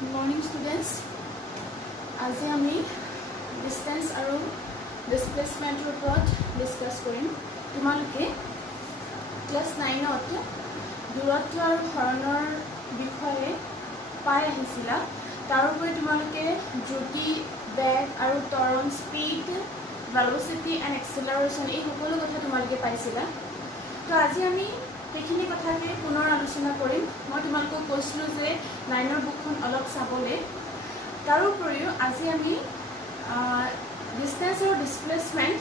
Good morning students. আজি আমি distance আৰু ডিসপ্লেসমেন্টৰ ওপৰত ডিসকাস কৰিম। তোমালোকে ক্লাস 9ত দূৰত্ব আৰু হৰণৰ বিষয়ে পাই আহিছিলা। তাৰ উপৰি তোমালোকে দ্ৰুতি, বেগ আৰু ত্বৰণ, স্পীড, ভেলোচিটি এণ্ড এক্সেলাৰেশ্যন এই সকলো কথা তোমালোকে পাইছিলা। তো আজি আমি সেইখিনি কথাকে পুনৰ আলোচনা কৰিম। মই তোমালোকক কৈছিলোঁ যে 9ৰ বুকখন অলপ চাবলৈ। তাৰোপৰিও আজি আমি ডিষ্টেন্স আৰু displacement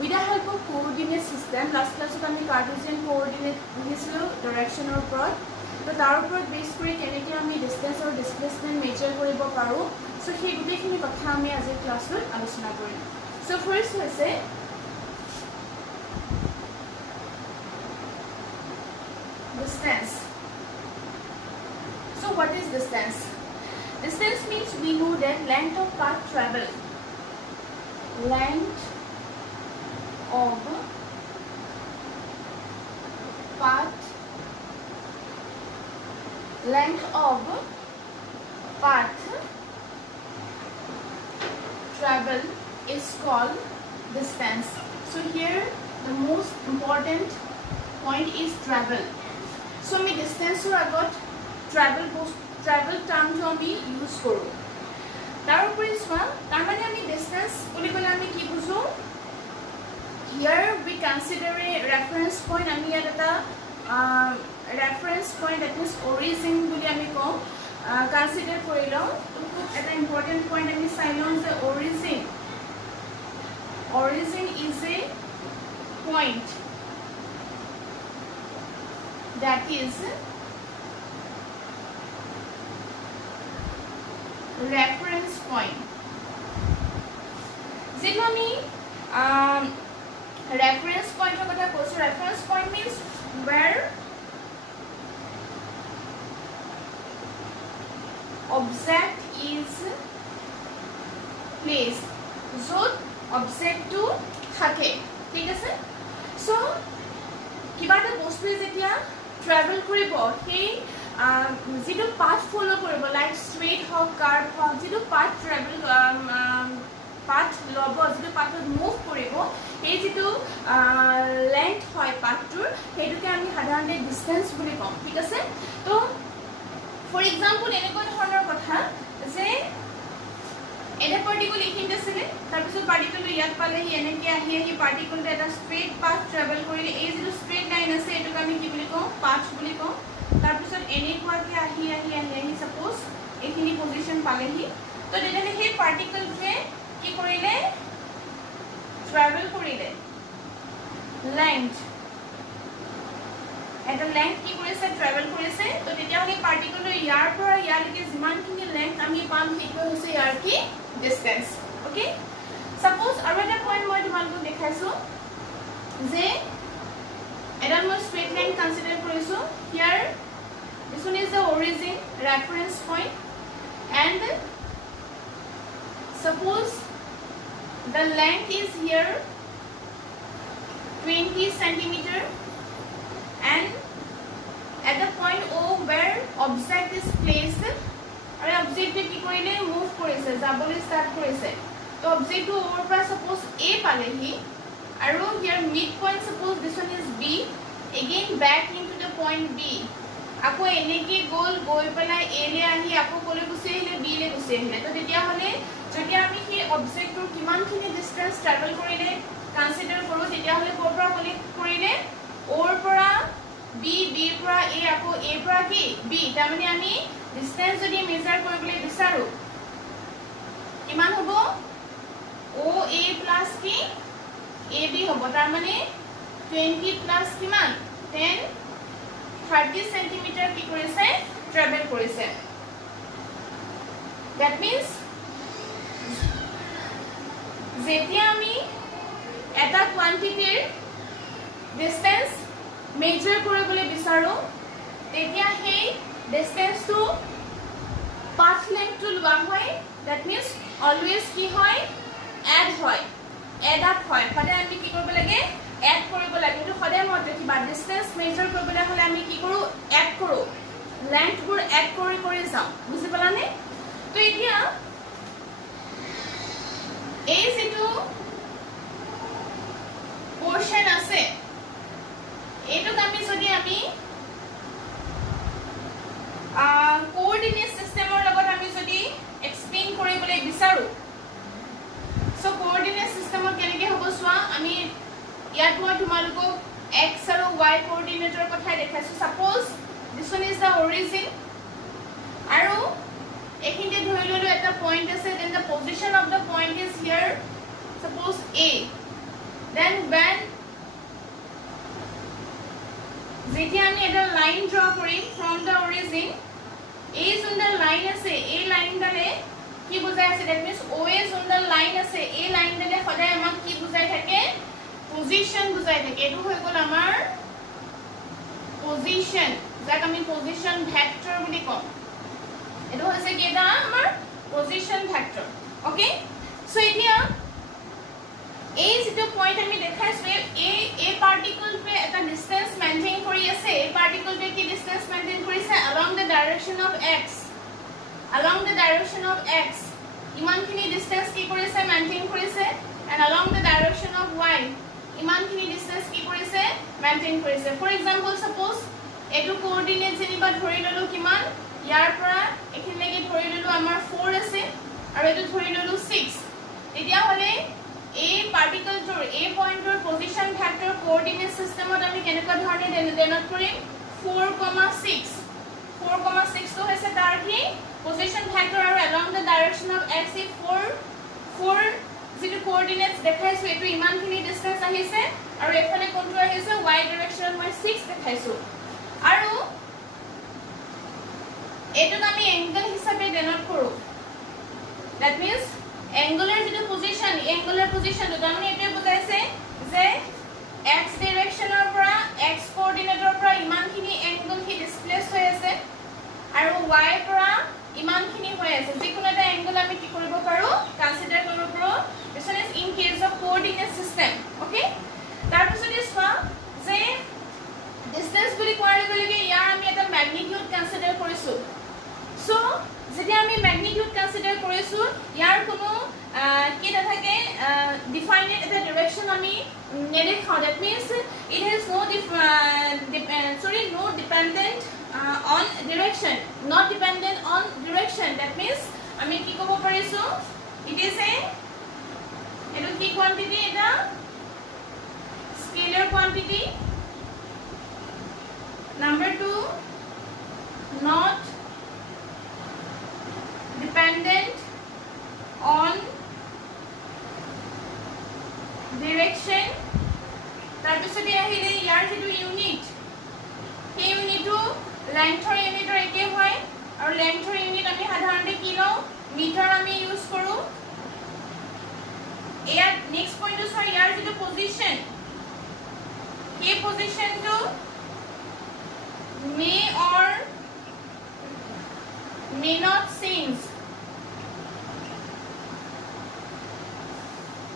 with the help of coordinate system, last ক্লাছত আমি কাৰ্টেছিয়ান কোঅৰ্ডিনেট পঢ়িছিলোঁ ডাইৰেকশ্যনৰ ওপৰত। তো তাৰ ওপৰত বেছ কৰি কেনেকৈ আমি ডিষ্টেন্স আৰু ডিসপ্লেসমেন্ট মেজাৰ কৰিব পাৰোঁ, চ' সেই গোটেইখিনি কথা আমি আজিৰ ক্লাছত আলোচনা কৰিম। চ' ফাৰ্ষ্ট হৈছে distance. So what is distance? Distance means we know that length of path travel. Length of path travel is called distance. So here the most important point is travel. So আমি ডিষ্টেন্সৰ আগত travel টাৰ্মটো আমি use কৰোঁ। তাৰ উপৰি চোৱা, তাৰমানে আমি distance বুলি ক'লে আমি কি বুজোঁ? হিয়াৰ উই কনচিডাৰ এ ৰেফাৰেঞ্চ পইণ্ট। আমি ইয়াত এটা reference point that means origin বুলি আমি কওঁ, কনচিডাৰ কৰি লওঁ। খুব এটা ইম্পৰ্টেণ্ট পইণ্ট আমি চাই লওঁ যে origin is a point that is reference point. যেটো আমি reference point ৰ কথা কৈছো, reference point means where object is placed, য'ত object টো থাকে, ঠিক আছে? so কিবা এটা বস্তুৱে যেতিয়া ট্ৰেভেল কৰিব, সেই যিটো পাথ ফ'ল' কৰিব, লাইক ষ্ট্ৰেইট হওক, কাৰ্ভ হওক, যিটো পাথ ল'ব, যিটো পাথত মুভ কৰিব, সেই যিটো লেংথ হয় পাথটোৰ, সেইটোকে আমি সাধাৰণতে ডিষ্টেন্স বুলি কওঁ, ঠিক আছে? তো ফৰ এক্সাম্পল এনেকুৱা ধৰণৰ কথা যে এটা পাৰ্টিকল এইখিনিত আছিলে, তাৰপিছত পাৰ্টিকলটো ইয়াত পালেহি, এনেকৈ আহি পাৰ্টিকলটো এটা ষ্ট্ৰেইট পাথ ট্ৰেভেল কৰিলে। এই যিটো ষ্ট্ৰেইট লাইন আছে এইটোক আমি কি বুলি কওঁ? পাথ বুলি কওঁ। তাৰপিছত এনেকুৱাকৈ আহি ছাপ'জ এইখিনি পজিশ্যন পালেহি। তো তেতিয়াহ'লে সেই পাৰ্টিকলটোৱে কি কৰিলে? ট্ৰেভেল কৰিলে লেংথ, এটা লেংথ কি কৰিছে? ট্ৰেভেল কৰিছে। তো তেতিয়াহ'লে পাৰ্টিকলটো ইয়াৰ পৰা ইয়ালৈকে যিমানখিনি লেংথ আমি পাম, সেইটো হৈছে ইয়াৰ কি? ডিষ্টেন্স। অ'কে, ছাপ'জ আৰু এটা পইণ্ট মই তোমালোকক দেখাইছোঁ যে এডাল মই ষ্ট্ৰেইট লাইন কনচিডাৰ কৰিছোঁ। Here this one is the origin reference point and suppose the length is here 20 centimeter and at the point O where object is placed, আৰু অবজেক্টটো কি কৰিলে? মুভ কৰিছে, যাবলৈ ষ্টাৰ্ট কৰিছে। তো অবজেক্টটো ওৰ পৰা ছাপ'জ A পালেহি, আৰু ইয়াৰ mid point suppose this one is B, again back into the point B, আকৌ এনেকৈ গৈ পেলাই এলৈ আহি আকৌ ক'লৈ গুচি আহিলে? বিলৈ গুচি আহিলে। তো তেতিয়াহ'লে যদি আমি সেই অবজেক্টটোৰ কিমানখিনি ডিষ্টেঞ্চ ট্ৰেভেল কৰিলে কনচিডাৰ কৰোঁ, তেতিয়াহ'লে ক'ৰ পৰা ক'লৈ কৰিলে? অ'ৰ পৰা বি, বিৰ পৰা এ, আকৌ এৰ পৰা কি? বি। তাৰমানে আমি ডিষ্টেঞ্চ যদি মেজাৰ কৰিবলৈ বিচাৰোঁ, কিমান হ'ব? অ' এ প্লাছ কি? এ বি হ'ব। তাৰমানে 20 প্লাছ কিমান? 10, 30 চেণ্টিমিটাৰ কি কৰিছে? ট্ৰেভেল কৰিছে। ডেট মিনছ যেতিয়া আমি এটা কোৱান্টিটিৰ ডিষ্টেঞ্চ মেজাৰ কৰিবলৈ বিচাৰোঁ, তেতিয়া সেই ডিষ্টেঞ্চটো পাথ লেংথটো লোৱা হয়। ডেট মিনছ অলৱেজ কি হয়? এড হয়, এড আপ হয়। সদায় আমি কি কৰিব লাগে? এড কৰিব লাগে। এইটো সদায় মনত ৰাখিবা। ডিষ্টেঞ্চ মেজাৰ কৰিবলৈ হ'লে আমি কি কৰোঁ? এড কৰোঁ। লেংথবোৰ এড কৰি যাওঁ, বুজি পালা? চোৱা আমি ইয়াত মই তোমালোকক x আৰু y কোঅৰ্ডিনেটৰ কথা দেখাইছো suppose this one is the origin আৰু এখিনতে ধৰি ললো এটা পইণ্ট আছে then the position of the point is here suppose a then when যেতিয়া আমি এটা লাইন ড্ৰ কৰিম from the origin a যোনডাল লাইন আছে এই লাইনডালে কি বুজাই আছে that means o a যোনডাল লাইন আছে এই লাইনডালে সদায় আমাক কি বুজাই থাকে পজিশন বুজাই থাকে এটো হৈ গল আমাৰ পজিশন যাক আমি পজিশন ভেক্টৰ বুলি কম এটো হৈছে কি এটা আমাৰ পজিশন ভেক্টৰ ওকে সো এতিয়া এই যেটো পয়েন্ট আমি দেখাইছো এই পাৰ্টিকল পে এটা ডিসটেন্স মেইনটেইন কৰি আছে এই পাৰ্টিকল পে কি ডিসটেন্স মেইনটেইন কৰিছে along the direction of x ইমানখিনি ডিসটেন্স কি কৰিছে মেইনটেইন কৰিছে and along the direction of y ইমানখিনি ডিসটেন্স কি কৰিছে মেইনটেইন কৰিছে ফৰ এক্সাম্পল সাপোজ এটো কোঅৰ্ডিনেট যেনিবা ধৰি ললো কিমান ইয়াৰ পৰা এখিনলৈকে ধৰি ললো আমাৰ 4 আছে আৰু এটো ধৰি ললো 6 এতিয়া হলে এই পাৰ্টিকলটোৰ এই পয়েন্টৰ পজিশন ভেক্টৰ কোঅৰ্ডিনেট সিস্টেমত আমি কেনেকুৱা ধৰণে ডেনোট কৰিম 4,6 তো হৈছে তাৰ কি পজিশন ভেক্টৰ আৰু along the direction of x 4 যেটো কোঅৰ্ডিনেটস দেখাইছো এটো ইমানখিনি ডিসটেন্স আহিছে আৰু এফালে কোনটো আহিছে y ডাইৰেকচনত মই 6 দেখাইছো আৰু এটোক আমি এংগল হিচাপে ডেনোট কৰো that means angular যেটো পজিশন angular position তো মানে এটো বুজাইছে যে x ডাইৰেকচনৰ পৰা x কোঅৰ্ডিনেটৰ পৰা ইমানখিনি এংগল কি ডিসপ্লেস হৈ আছে আৰু y পৰা ইমানখিনি হৈ আছে যিকোনো এটা এংগল আমি কি কৰিব পাৰো কনসিডাৰ কৰিব পাৰো this one is in case of coordinate system okay তাৰ পিছত ইছৱা যে ডিসটেন্স বুলি কোৱাৰ লগে লগে ইয়াৰ আমি এটা ম্যাগনিটিউড কনসিডাৰ কৰিছো সো যেতিয়া আমি ম্যাগনিটিউড কনসিডাৰ কৰিছো ইয়াৰ কোনো কি নাথাকে ডিফাইনেড এটা ডাইৰেকশন আমি নেদেখাও that means it has no dependent on direction not dependent on direction that means আমি কি ক'ব পাৰিছো it is a এটো কি কোয়ান্টিটি এটা scalar quantity number 2 not dependent on direction তাৰপিছতে আহিলে ইয়াৰ যেটো ইউনিট সেই ইউনিটটো লেংথৰ ইউনিটৰ একে হয় আৰু লেংথৰ ইউনিট আমি সাধাৰণতে কি লও মিটাৰ আমি ইউজ কৰো ইয়াৰ নেক্সট পইণ্ট আছে ইয়াৰ যেটো পজিশন এই পজিশনটো may or may not change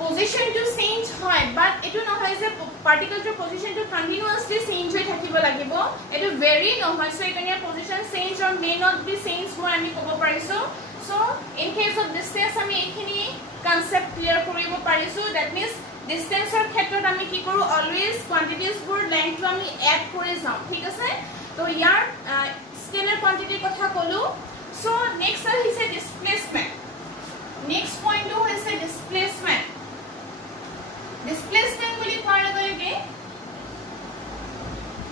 position to change হয় but etu নহয় যে particle to position to continuously change হৈ থাকিব লাগিব etu vary নহয় so ekania position change or may not be change হয় আমি ক'ব পাৰিছো so in case of distance আমি এখিনি concept clear কৰিব পাৰিছো that means distance or ক্ষেত্ৰত আমি কি কৰো always quantities বোৰ length to আমি add কৰি যাও ঠিক আছে তো ইয়াৰ scalar quantity কথা কলো so next is displacement next point is displacement বুলি কোৱাৰ লগে লগে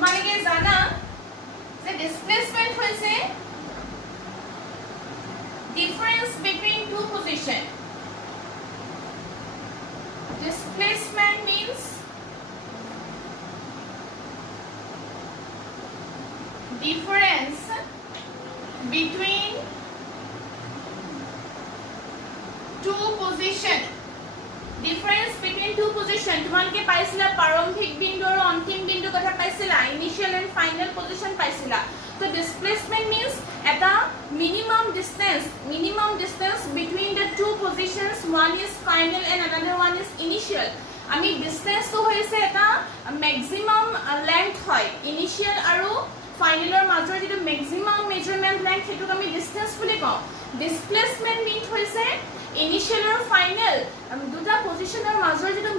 মানে জানা যে displacement হৈছে difference between two position displacement means difference between two position difference between two position তোমালকে পাইছিলা প্ৰাৰম্ভিক বিন্দু আৰু অন্তিম বিন্দু কথা পাইছিলা initial and final position পাইছিলা so displacement means eta minimum distance between the two positions one is final and another one is initial আমি distance তো হৈছে এটা maximum length হয় initial আৰু ফাইনালৰ মাজৰ যেটো maximum measurement length হেতু আমি distance বুলি কওঁ displacement means হৈছে initial or final দুটা পজিশনৰ মাজৰ যেটো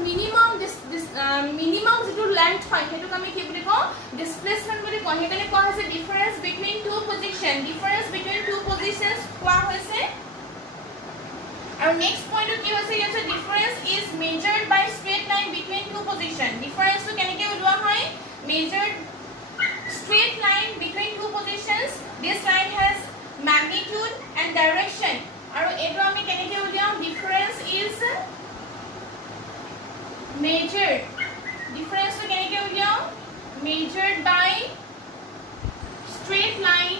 minimum যেটো length হয় হেতু আমি কি বুলি কওঁ displacement বুলি কওঁ হেকানে কোৱা হৈছে difference between two positions কোৱা হৈছে আৰু নেক্সট পইণ্টটো কি হৈছে ইয়াত difference is measured by straight line between two position ডিফাৰেন্সটো কেনেকৈ ওলোৱা হয় measured straight line between two positions this line has magnitude and direction aru etu ami keneke uliam difference is measured difference to keneke uliam measured by straight line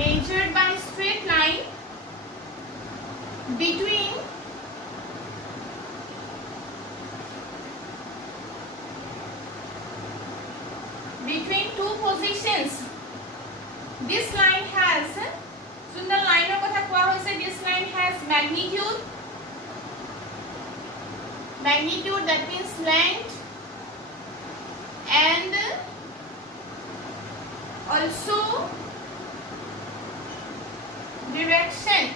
measured by straight line between two positions this line has sundar line er kotha koa hoise this line has magnitude that means length and also direction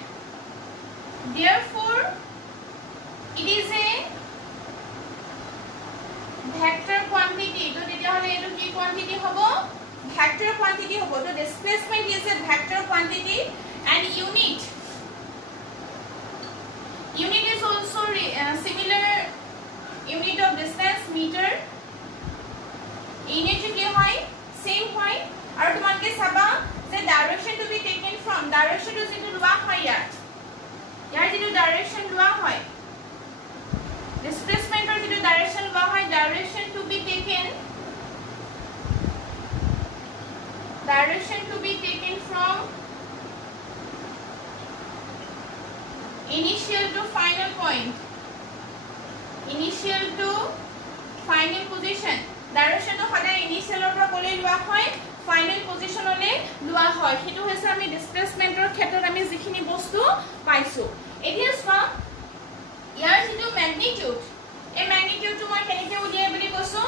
therefore it is a vector quantity to তেতিয়া হলে এটো কি quantity hobo vector quantity hobo to displacement is a vector quantity and unit is also similar unit of distance meter unit ki hoy same hoy aru tumanke saba the direction to be taken from direction to jitu lua hoy yar jitu direction lua hoy displacement or jitu direction lua hoy direction to be taken from initial to final point initial to final position direction to hoda initial or kole lua hoy final position ole lua hoy hetu hoise ami displacement or khetrot ami jikhini bostu paisu etia swa yar jitu magnitude এই magnitude মই কেনেকৈ উলিয়াই বুলি কৈছো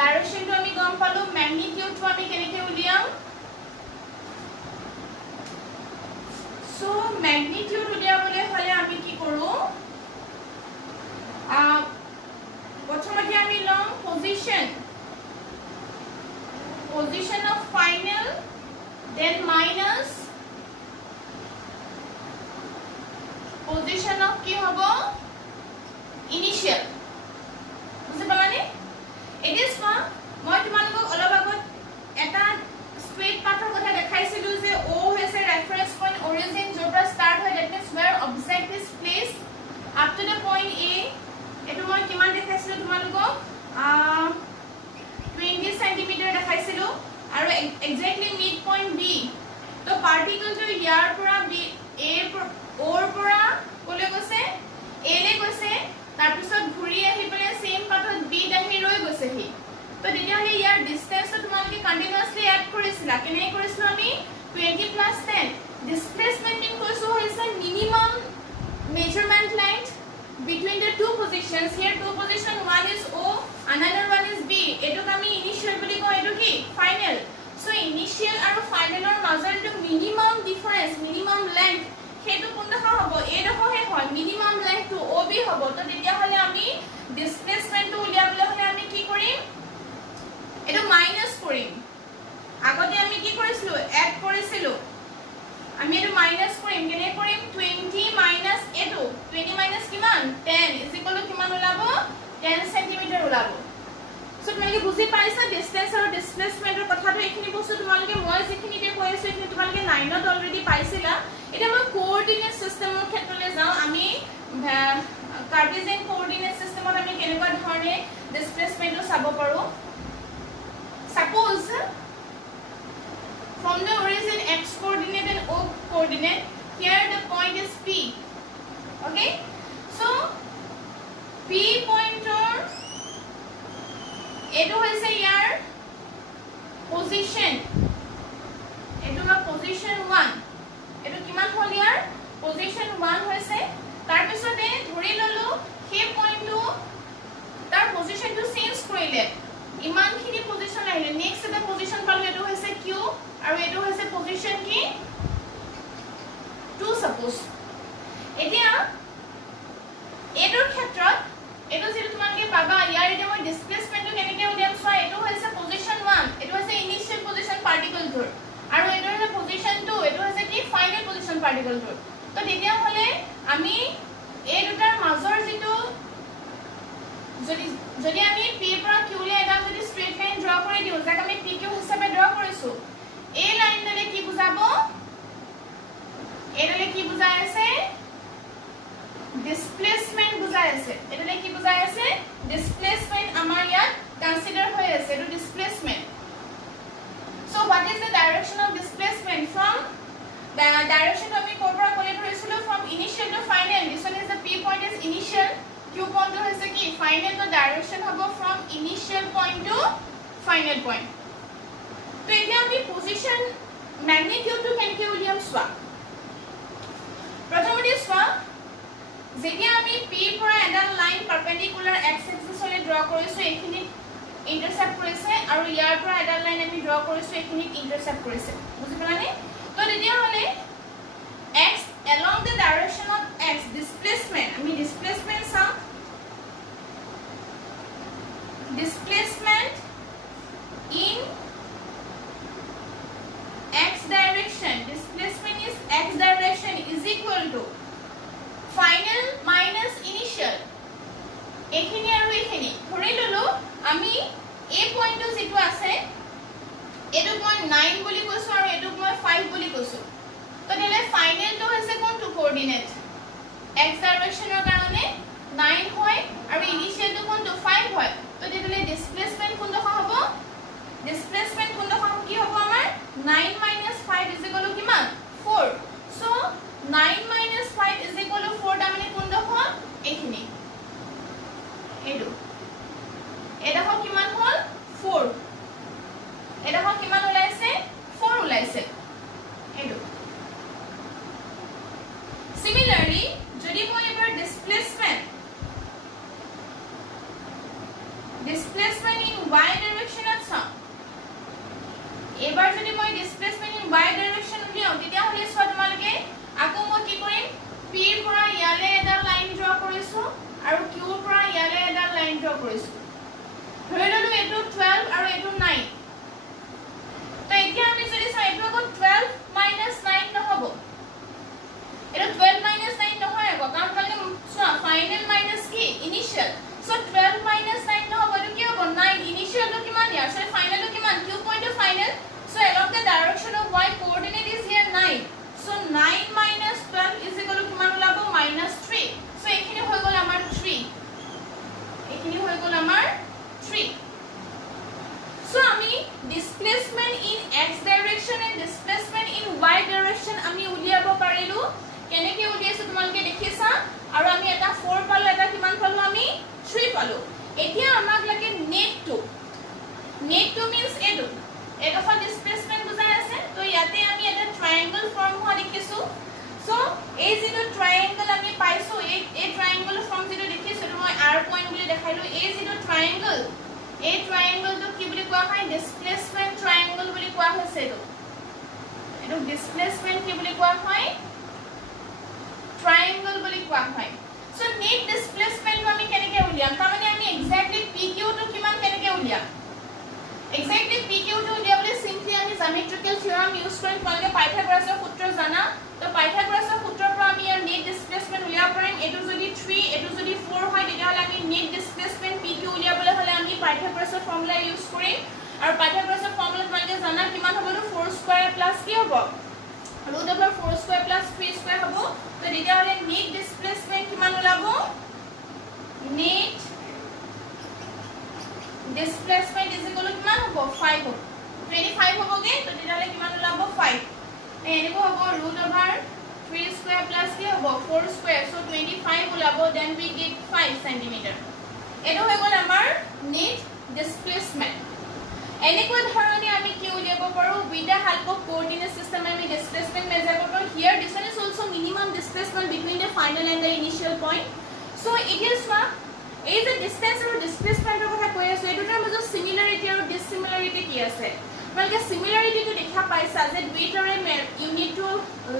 direction to আমি গম পালো magnitude to আমি কেনেকৈ উলিয়াম so magnitude উলিয়াবলে হলে আমি কি কৰো প্ৰথমতে আমি লম position of final then minus position of কি হ'ব initial বুঝে পালানে it is মই তোমালোকক অলপ আগত এটা straight pathৰ কথা দেখাইছিলো যে o হৈছে reference point origin যৰ পৰা start হয় that means where object is placed up to the point a এটো মই কিমান দেখাইছিলো তোমালোকক 20 cm দেখাইছিলো আৰু exactly mid point b তো particle টো ইয়াৰ পৰা b a or পৰা কলে গৈছে a লে গৈছে তাৰ পিছত ঘূৰি আহি পেলে সেম পাথত b দাহি ৰৈ গৈছে হি তো তেতিয়া হলে ইয়াৰ ডিসটেন্স তো তোমালোকে কন্টিনিউয়াসলি এড কৰিছিলা কেনে কৰিছিলো আমি 20 plus 10 displacement ইন কৈছো হৈছে minimum measurement length between the two positions here two position one is o another one is b eto আমি initial বুলি কয় এটো কি final so initial আৰু final ৰ মাজৰ এটো minimum difference minimum length হেতু কোন দেখা হ'ব এ দেখো হে হয় minimum length to ob হ'ব তো তেতিয়া হলে আমি displacement টো উলিয়াবলৈ হলে আমি কি কৰিম এটো মাইনাস কৰিম আগতে আমি কি কৰিছিলো এড কৰিছিলো আমি এটো মাইনাস কৰিম কেনে কৰিম 20 মাইনাস এটো 20 মাইনাস কিমান 10 ইজ ইকুয়াল টু কিমান ওলাব 10 সেন্টিমিটার ওলাব সো তোমালোকে বুজি পাইছা ডিসটেন্স আৰু ডিসপ্লেসমেন্টৰ কথাটো এখিনি বস্তু তোমালোকে মই যেখিনিতে কৈ আছো এখিনি তোমালোকে 9ত অলৰেডি পাইছিলা এটা মই কোঅৰ্ডিনেট সিস্টেমৰ ক্ষেত্ৰলৈ যাও আমি কাৰ্টেছিয়ান কোঅৰ্ডিনেট সিস্টেমত আমি কেনেকুৱা ধৰণে ডিসপ্লেসমেন্টটো চাব পাৰো suppose from the origin x coordinate and o coordinate here the point is p okay so p pointer eto hoise yar position eto ha position 1 eto kiman hol yar position 1 hoise tar pisote dhori lolu he point to tar position to change korile ইমান খিনি position আহিলে next এটা position পালো এটো হৈছে q আৰু এটো হৈছে পজিশন কি 2 সাপোজ এতিয়া এটোৰ ক্ষেত্ৰত এটো যেটো তোমালকে পাবা ইয়াৰ এটা মই ডিসপ্লেসমেন্টটো কেনেকৈ উলিয়াম চোৱা এটো হৈছে পজিশন 1 এটো হৈছে ইনিশিয়াল পজিশন পাৰ্টিকল ধৰ আৰু এটো হৈছে পজিশন 2 এটো হৈছে কি ফাইনাল পজিশন পাৰ্টিকলটো তো তেতিয়া হলে আমি এই দুটাৰ মাজৰ যেটো যদি আমি p পৰা q লৈ এটা যদি স্ট্ৰেইট লাইন ড্ৰ কৰি দিও যাক আমি pq হিচাপে ড্ৰ কৰিছো এই লাইনডালে কি বুজাব এডালে কি বুজাই আছে ডিসপ্লেসমেন্ট বুজাই আছে এডালে কি বুজাই আছে ডিসপ্লেসমেন্ট আমাৰ ইয়াত কনসিডাৰ হৈ আছে এটো displacement so what is the direction of displacement from the direction আমি কৰপৰা কলে ধৰিছিলো from initial to final this one is the p point is initial q point হৈছে কি final the direction হ'ব from initial point to final point তো এতিয়া আমি পজিশন ম্যাগনিটিউড টু কেনেকৈ উলিয়াম চোৱা প্ৰথমতে চোৱা যেতিয়া আমি p পৰা এডাল লাইন পাৰপেন্ডিকুলাৰ x axis লৈ ড্ৰ কৰিছো এইখিনি ইন্টাৰসেপ্ট কৰিছে আৰু ইয়াৰ পৰা এডাল লাইন আমি ড্ৰ কৰিছো এইখিনি ইন্টাৰসেপ্ট কৰিছে বুজি পালানে তো তেতিয়া হলে x along the direction of x displacement আমি displacement চাম displacement in x direction displacement is x direction is equal to final minus initial এখিনি আৰু এখিনি ধৰি ললো আমি a পইণ্ট যেটো আছে এটো মই 9 বুলি কৈছো আৰু এটো মই 5 বুলি কৈছো তো তেলে ফাইনাল তো হৈছে কোনটো কোঅৰ্ডিনেট x ডাইৰেকশনৰ কাৰণে 9 হয় আৰু ইনিশিয়াল তো কোনটো 5 হয় তো তেলে ডিসপ্লেসমেন্ট কোনটো হ'ব ডিসপ্লেসমেন্ট কোনটো হ'ব কি হ'ব আমাৰ 9 - 5 = কিমান 4 সো 9 - 5 = 4 টা মানে কোনটো হ'ব এখিনি এটো এটা হল কিমান হল 4 এটা হল কিমান ওলাইছে 4 ওলাইছে এটো সিমিলারলি যদি মই এবাৰ ডিসপ্লেসমেন্ট ইন y ডাইৰেকশনত চাও এবাৰ যদি মই ডিসপ্লেসমেন্ট ইন y ডাইৰেকশন উলিয়াও তেতিয়া হলে সো তোমালকে আকৌ মই কি কৰিম p ৰ পৰা ইয়ালে এটা লাইন ড্ৰ কৰিছো আৰু q ৰ পৰা ইয়ালে এটা লাইন ড্ৰ কৰিছো ধৰি ললো এটো 12 আৰু এটো 9 তো এতিয়া আমি যদি চাই এটো আকৌ 12 - 9 নহব এটো 12 - 9 নহয় আকৌ কাৰণ মানে চোৱা ফাইনাল মাইনাস কি ইনিশিয়াল সো 12 - 9 নহব এটো কি হ'ব 9 ইনিশিয়াল তো কিমান ইয়াৰ সো ফাইনাল তো কিমান q point to final so along the direction of y coordinate is here 9 so 9 - 12 = কিমান ওলাব -3 সো এখিনি হৈ গল আমাৰ 3 এখিনি হৈ গল আমাৰ 3 so আমি displacement in x direction and displacement in y direction আমি উলিয়াব পাৰিলো কেনেকৈ উলিয়াইছো তোমালকে দেখিছা আৰু আমি এটা 4 পালো এটা কিমান পালো আমি 3 পালো এতিয়া আমাক লাগে net 2 means এটো এটা ফৰ ডিসপ্লেসমেন্ট বুজাই আছে তো ইয়াতে আমি এটা ট্ৰায়াঙ্গল ফৰ্ম হোৱা দেখিছো সো এই যেটো ট্ৰায়াঙ্গল আমি পাইছো এই ট্ৰায়াঙ্গল ফৰ্ম যেটো দেখিছো তো মই r পইণ্ট বুলি দেখাইলো এই যেটো ট্ৰায়াঙ্গল এই ট্ৰায়াঙ্গলটো কি বুলি কোৱা হয় ডিসপ্লেসমেন্ট ট্ৰায়াঙ্গল বুলি কোৱা হৈছে এটো ডিসপ্লেসমেন্ট কি বুলি কোৱা হয় ট্ৰায়াঙ্গল বুলি কোৱা হয় সো নেট ডিসপ্লেসমেন্ট আমি কেনেকৈ উলিয়াম তাৰ মানে আমি এক্স্যাক্টলি pq টো কিমান কেনেকৈ উলিয়াম এক্স্যাক্টলি pq টো উলিয়াবলৈ সিম্পলি আমি জ্যামিট্ৰিকেল থিওৰাম ইউজ কৰিম তোমালোকে পাইথাগোৰাছৰ সূত্ৰ জানা তো পাইথাগোৰাছৰ সূত্ৰৰ পৰা আমি ইয়াৰ নেট ডিসপ্লেসমেন্ট উলিয়াব পাৰিম এটো যদি 3 এটো যদি 4 হয় তেতিয়া হলে আমি নেট ডিসপ্লেসমেন্ট pq উলিয়াবলৈ হলে আমি পাইথাগোৰাছৰ ফৰ্মুলা ইউজ কৰিম আৰু পাইথাগোৰাছৰ ফৰ্মুলা তোমালোকে জানা কিমান হ'বনো 4² প্লাস কি হ'ব √4² প্লাস 3² হ'ব তো তেতিয়া হলে নেট ডিসপ্লেসমেন্ট কিমান ওলাব নেট ডিসপ্লেসমেন্ট কিমান হ'ব 5 হ'ব 25 হ'বগে তো তেতিয়া হলে কিমান ওলাব 5 এনেকৈ হ'ব √3² প্লাস কি হ'ব 4² so 25 ওলাব then we get 5 cm এটো হৈ গল আমাৰ নেট ডিসপ্লেসমেন্ট এনেকৈ ধৰণে আমি কি উলিয়াব পাৰো with the help of coordinate system আমি ডিসপ্লেসমেন্ট মেজাৰ কৰিব পাৰো here this one is also minimum displacement between the final and the initial point so it is এই যে ডিসটেন্স আৰু ডিসপ্লেসমেন্টৰ কথা কৈ আছো এটোটাৰ মাজত সিমিলাৰিটি আৰু ডিসিমিলাৰিটি কি আছে তোমালোকে সিমিলাৰিটিটো দেখা পাইছা যে দুইটাৰে ইউনিটৰ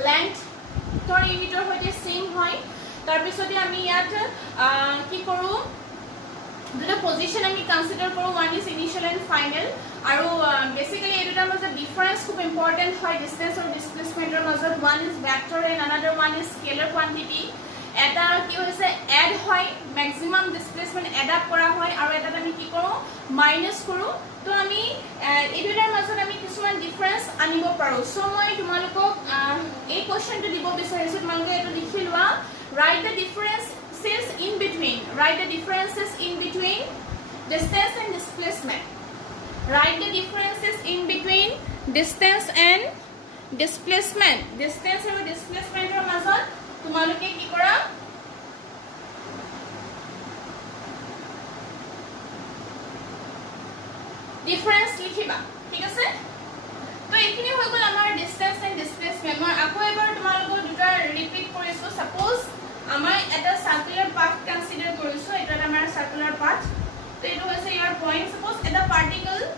লেন্থ তৰ ইউনিটৰ সৈতে সেম হয় তাৰ পিছতে আমি ইয়াত কি কৰো দুটা পজিশন আমি কনসিডাৰ কৰো one is initial and final আৰু বেসিক্যালি এটাৰ মাজত ডিফাৰেন্স খুব ইম্পৰ্টেন্ট হয় ডিসটেন্স আৰু ডিসপ্লেসমেন্টৰ মাজত one is vector and another one is scalar quantity এটা কি হৈছে এড হয় ম্যাক্সিমাম ডিসপ্লেসমেন্ট এড আপ কৰা হয় আৰু এটা আমি কি কৰো মাইনাস কৰো তো আমি এই দুটাৰ মাজত আমি কিছুমান ডিফাৰেন্স আনিব পাৰো সো মই তোমালোকক এই কোৱেশ্চনটো দিব বিচাৰিছো তোমালোকে এটো লিখি লোৱা write the differences in between distance and displacement write the differences in between distance and displacement distance and displacement er mazot tumaloke ki kora difference likhiba thik ase to ekhini hoy gol amar distance and displacement moi ako ebar tumaloko duta repeat korisu suppose amar eta circular path consider korisu eta amar circular path to it was your point suppose eta particle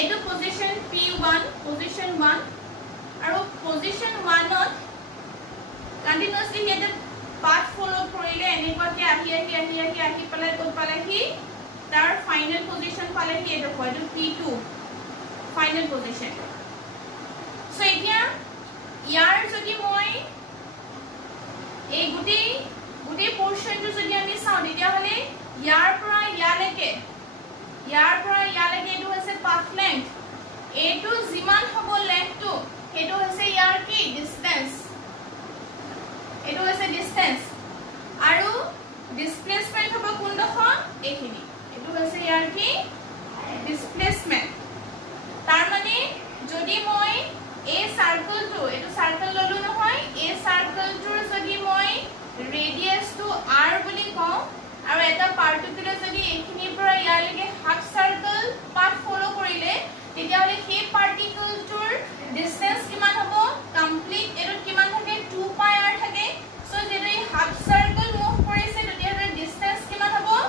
eto position p1 position 1 aru position 1 ot continuously eta path follow korile enekwa ke ahi pale to pale hi tar final position pale hi eto hoy to p2 final position so etia yar jodi moi ei guti portion to jodi ami sao etia hole yar pora yaleke etu hoise path length etu jiman hobo length to etu hoise yar ki distance etu hoise distance aru displacement hobo kundokho ekhini etu hoise yar ki displacement tar mane jodi moi a circle to etu circle lolu nohoy a circle tur jodi moi radius to r boli ko aru eta particular jodi ekhini pura yalege half circle path follow korile tetia hole he particle tur distance kiman hobo complete etu kiman thake 2 pi r thake so jodi half circle move korise tetia hole distance kiman hobo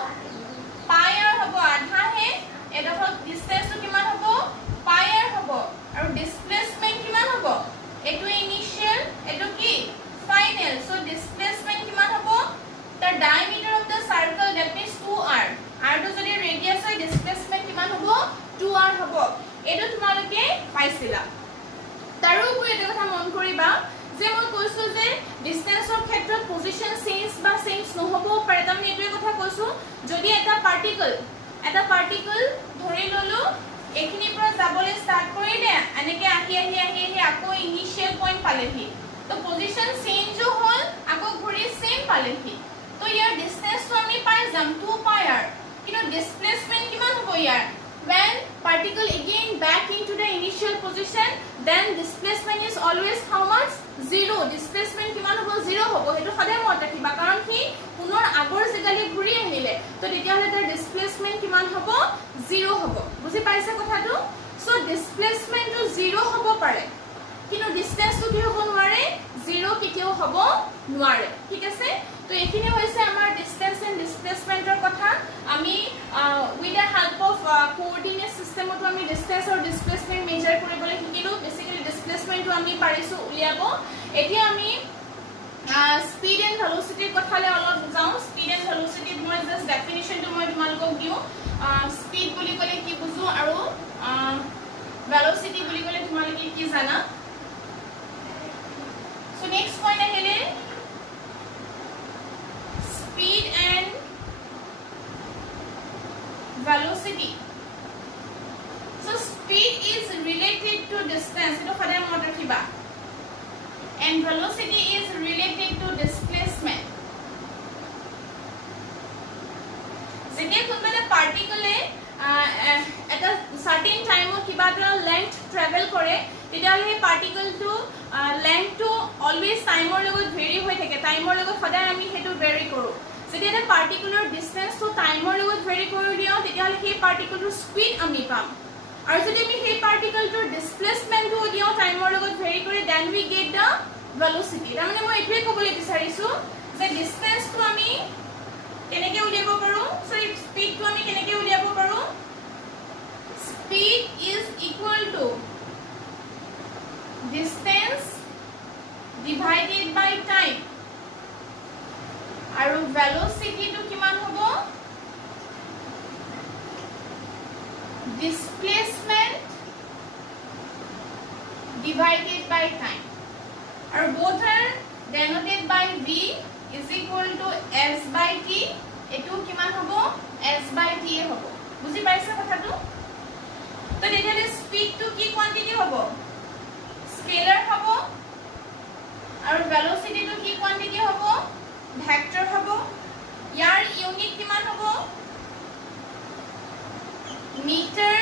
pi r hobo adha he eta hol distance to kiman hobo pi r hobo aru displacement kiman hobo etu initial etu ki final so displacement kiman hobo the diameter of the circle that means 2r r to jodi radius hoy displacement kiman hobo 2r hobo etu tumaloke paisila taru upor etu kotha mon koriba je moi koisu je distance or khetrot position change ba change no hobo pare tami etu kotha koisu jodi eta particle dhori lolu ekhini pura jabole start korile aneke ahi ako initial point palehi to position change jo hol ako ghori same palehi to your distance to ami pai jam 2 pi r displacement kiman hobo yar when particle again back into the initial position then displacement is always how much 0 displacement kiman hobo 0 hobo hetu khade mot rakhiba karon ki punor agor jegali ghuri ahile to tetia hole tar displacement kiman hobo 0 hobo buzi paise kotha tu so displacement to 0 hobo pare kino distance to ki hobo nware 0 kiteo hobo nware thik ase to ekhini hoise amar distance and displacement er kotha ami with the help of coordinate system to ami distance or displacement measure koribole hikilu basically displacement to ami parisu uliabo etia ami speed and velocity kothale alot bujao speed and velocity moi just definition to moi tumalok diu speed boli kole ki buju aru velocity boli kole tumaloke ki jana so next point ahile speed and velocity so speed is related to distance eto khade motor kiba and velocity is related to displacement jete kunbale particle at a certain time or kiba length travel kore তেতিয়ালে particle to length to always time or logot vary hoy thake time or logot khoda ami hetu vary koru jeti eta particular distance to time or logot vary koru dio tetiale he particle to speed ami pam aru jeti ami he particle to displacement to dio time or logot vary kore then we get the velocity ta mane moi ethe kobole bisarisu je distance to ami keneke uliabo paru so speed to ami keneke uliabo paru speed is equal to distance divided by time aru velocity to kiman hobo displacement divided by time. And both are denoted by v is equal to s by t. এটো কিমান হবো s by t এ হবো বুজি পাইছে কথাটো তো তেতিয়ালে speed two কি কোয়ান্টিটি হবো স্কেলার হবো আৰু ভেলোসিটি টু কি কোয়ান্টিটি হবো ভেক্টৰ হবো ইয়াৰ ইউনিট কিমান হবো মিটাৰ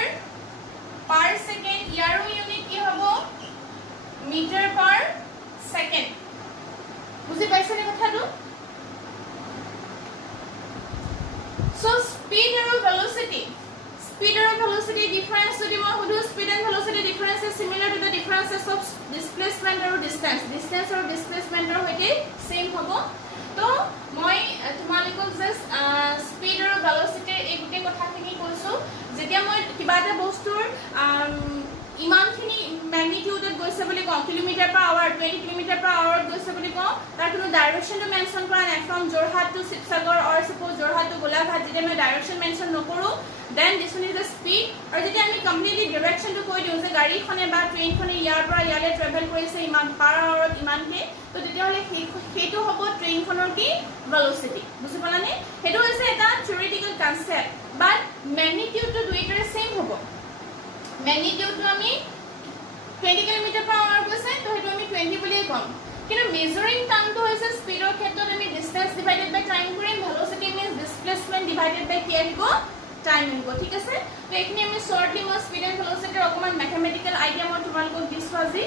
পাৰ সেকেন্ড ইয়াৰো ইউনিট কি হবো মিটার পার সেকেন্ড বুজি পাইছে নে কথাটো So speed and velocity difference যদি মই হুদু speed and velocity difference is similar to the differences of displacement or distance or displacement or হইতে same হবো তো মই তোমালোকক জাস্ট speed আৰু velocity এই গুটে কথাখিনি কৈছো যেতিয়া মই কিবা এটা বস্তুৰ ইমানখিনি ম্যাগনিটিউডত গৈছে বুলি কওঁ kilometre per hour 20 kilometre per আৱাৰত গৈছে বুলি কওঁ তাৰ কোনো ডাইৰেকশনটো মেনশন কৰা নাই from Jorhat to Sivasagar or suppose Jorhat to Golaghat যেতিয়া মই ডাইৰেকশন মেনশন নকৰো then this one is the speed আৰু যেতিয়া আমি কমপ্লিটলি ডাইৰেকশনটো কৈ দিওঁ যে গাড়ীখনে বা ট্ৰেইনখনে ইয়াৰ পৰা ইয়ালে ট্ৰেভেল কৰিছে ইমান পাৰ আৱাৰত ইমানকে তো তেতিয়া হলে সেইটো হ'ব ট্ৰেইনখনৰ কি ভেলোসিটি বুজি পালানে হেতু হৈছে এটা থিওৰিটিকেল কনসেপ্ট বাট ম্যাগনিটিউডটো দুইটাৰে সেম হ'ব ম্যাগনিটিউড তো আমি 20 কিলোমিটার পার আওয়ার কৈছে তো হেতু আমি 20 বুলিয়ে কম কিন্তু মেজারিং টাইম তো হৈছে স্পিডৰ ক্ষেত্ৰত আমি ডিসটেন্স ডিভাইডেড বাই টাইম কৰিম ভেলোসিটি মিন্স ডিসপ্লেসমেন্ট ডিভাইডেড বাই কি আহিব টাইম আহিব ঠিক আছে তো এখিনি আমি শৰ্টলি মই স্পিড এন্ড ভেলোসিটিৰ অকমান ম্যাথমেটিক্যাল আইডিয়া মই তোমালোকক দিছো আজি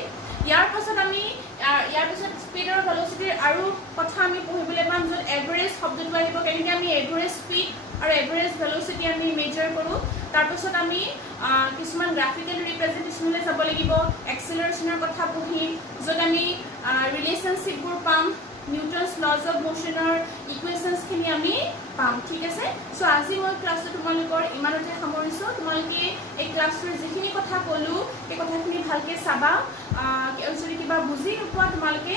ইয়াৰ পাছত আমি ইয়াৰ পাছত স্পিড আৰু ভেলোসিটিৰ আৰু কথা আমি পঢ়িবলৈ পাম য'ত এভাৰেজ শব্দটো আহিব কেনেকৈ আমি এভাৰেজ স্পিড আৰু এভাৰেজ ভেলোসিটি আমি মেজাৰ কৰোঁ তাৰ পাছত আমি কিছুমান গ্ৰাফিক্যাল ৰিপ্ৰেজেন্টেশনলৈ যাব লাগিব এক্সেলাৰেশনৰ কথা পঢ়িম য'ত আমি ৰিলেশনশিপবোৰ পাম নিউটনছ লজ অফ মোশনৰ ইকুৱেশনছখিনি আমি পাম ঠিক আছে সো আজি মই ক্লাছটো তোমালোকৰ ইমানতে সামৰিছো তোমালোকে এই ক্লাছৰ যিখিনি কথা ক'লো এই কথাখিনি ভালকৈ চাবা যদি কিবা বুজি নোপোৱা তোমালোকে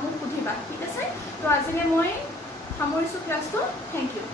মোক সুধিবা ঠিক আছে তো আজিলৈ মই সামৰিছো ক্লাছটো থেংক ইউ